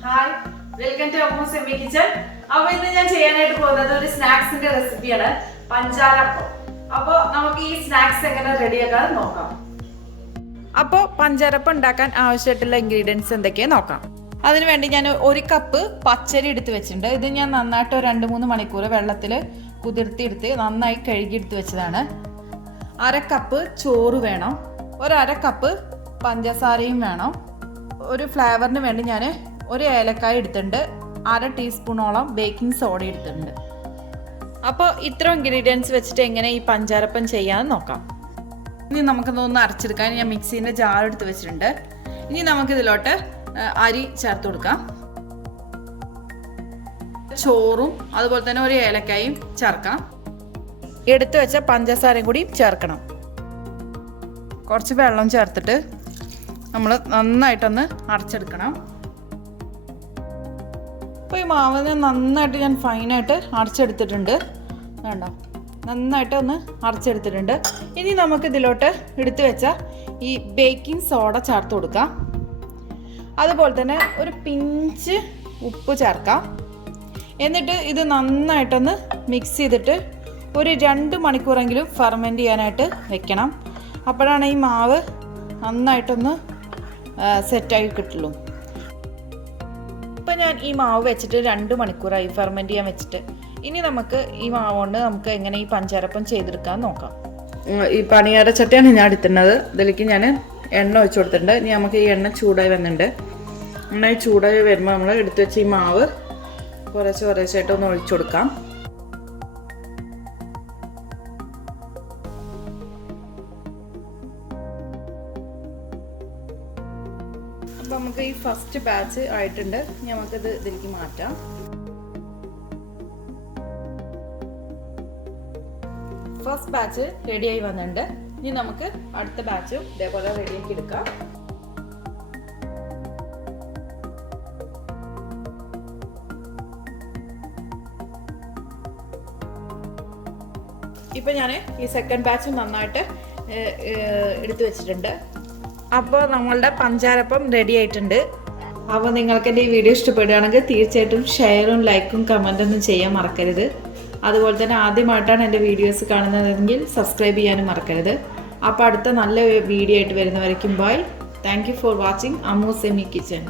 Hi, welcome to Ammus Yummy Kitchen. Now we will do a snacks recipe. Panjara Appam. Now we will snacks ready. Now, Panjara Appam ingredients. അതിനു വേണ്ടി ഞാൻ 1 cup പച്ചരി എടുത്തു വെച്ചിട്ടുണ്ട്. ഇത് ഞാൻ നന്നായിട്ട് 2-3 മണിക്കൂർ വെള്ളത്തിൽ കുതിർത്തി എടുത്ത് നന്നായി കഴുകി എടുത്തു വെച്ചതാണ്. 1/2 കപ്പ് ചോറ് വേണം. 1/2 കപ്പ് പഞ്ചസാരയും വേണം. ഒരു ഫ്ലേവറിന് വേണ്ടി ഞാൻ 1 ഏലക്കായ എടുത്തിട്ടുണ്ട്. 1/2 ടീസ്പൂണോളം ബേക്കിംഗ് സോഡ എടുത്തിട്ടുണ്ട്. അപ്പോൾ ഇത്ര ഇൻഗ്രീഡിയൻസ് വെച്ചിട്ട് എങ്ങനെ ഈ പഞ്ചാരപ്പം ചെയ്യാമെന്ന് നോക്കാം. ഇനി നമുക്കൊന്ന് അരച്ചെടുക്കാൻ ഞാൻ മിക്സിന്റെ ജാർ എടുത്ത് വെച്ചിട്ടുണ്ട്. ഇനി നമുക്ക് ഇതിലോട്ട് അരി ചേർത്ത് കൊടുക്കാം. ചോറും അതുപോലെ തന്നെ 1 ഏലക്കായും ചേർക്കാം. എടുത്തു വെച്ച പഞ്ചസാരയും കൂടി ചേർക്കണം. കുറച്ച് വെള്ളം ചേർത്തിട്ട് നമ്മൾ നന്നായിട്ടൊന്ന് അരച്ചെടുക്കണം. അപ്പോൾ ഈ മാവിനെ നന്നായിട്ട് ഞാൻ ഫൈനായിട്ട് അരച്ചെടുത്തിട്ടുണ്ട്. വേണ്ട നന്നായിട്ട് ഒന്ന് അരച്ചെടുത്തിട്ടുണ്ട്. ഇനി നമുക്ക് ഇതിലോട്ട് എടുത്തു വെച്ച ഈ ബേക്കിംഗ് സോഡ ചേർത്ത് കൊടുക്കാം. അതുപോലെ തന്നെ ഒരു പിഞ്ച് ഉപ്പ് ചേർക്കാം. എന്നിട്ട് ഇത് നന്നായിട്ടൊന്ന് മിക്സ് ചെയ്തിട്ട് ഒരു 2 മണിക്കൂറെങ്കിലും ഫെർമെൻറ്റ് ചെയ്യാനായിട്ട് വെക്കണം. അപ്പോഴാണ് ഈ മാവ് നന്നായിട്ടൊന്ന് സെറ്റായി കിട്ടുള്ളൂ. ഇപ്പം ഞാൻ ഈ മാവ് വെച്ചിട്ട് 2 മണിക്കൂറായി ഫെർമെൻറ്റ് ചെയ്യാൻ വെച്ചിട്ട്. ഇനി നമുക്ക് ഈ മാവ് കൊണ്ട് നമുക്ക് എങ്ങനെ ഈ പഞ്ചാരപ്പം ചെയ്തെടുക്കാൻ നോക്കാം. ഈ പണിയാര ചട്ടിയാണ് ഞാൻ എടുത്തിട്ടുള്ളത്. ഇതിലേക്ക് ഞാൻ എണ്ണ ഒഴിച്ചു കൊടുത്തിട്ടുണ്ട്. ഇനി നമുക്ക് ഈ എണ്ണ ചൂടായി വന്നിട്ടുണ്ട്. എണ്ണ ചൂടായി വരുമ്പോൾ നമ്മൾ എടുത്തു വെച്ച് ഈ മാവ് കുറേശ്ശായിട്ട് ഒന്ന് ഒഴിച്ചു കൊടുക്കാം. അപ്പം നമുക്ക് ഈ ഫസ്റ്റ് ബാച്ച് ആയിട്ടുണ്ട്. നമുക്കിത് ഇതിലേക്ക് മാറ്റാം. ഫസ്റ്റ് ബാച്ച് റെഡിയായി വന്നിട്ടുണ്ട്. ഇനി നമുക്ക് അടുത്ത ബാച്ചും ഇതേപോലെ റെഡിയാക്കി എടുക്കാം. ഇപ്പം ഞാൻ ഈ സെക്കൻഡ് ബാച്ച് നന്നായിട്ട് എടുത്തു വെച്ചിട്ടുണ്ട്. അപ്പോൾ നമ്മളുടെ പഞ്ചാരപ്പം റെഡി ആയിട്ടുണ്ട്. അപ്പോൾ നിങ്ങൾക്ക് എൻ്റെ ഈ വീഡിയോ ഇഷ്ടപ്പെടുകയാണെങ്കിൽ തീർച്ചയായിട്ടും ഷെയറും ലൈക്കും കമൻറ്റൊന്നും ചെയ്യാൻ മറക്കരുത്. അതുപോലെ തന്നെ ആദ്യമായിട്ടാണ് എൻ്റെ വീഡിയോസ് കാണുന്നതെങ്കിൽ സബ്സ്ക്രൈബ് ചെയ്യാനും മറക്കരുത്. അപ്പോൾ അടുത്ത നല്ല വീഡിയോ ആയിട്ട് വരുന്നവരേക്കും bye. Thank you for watching Ammu's yummy kitchen.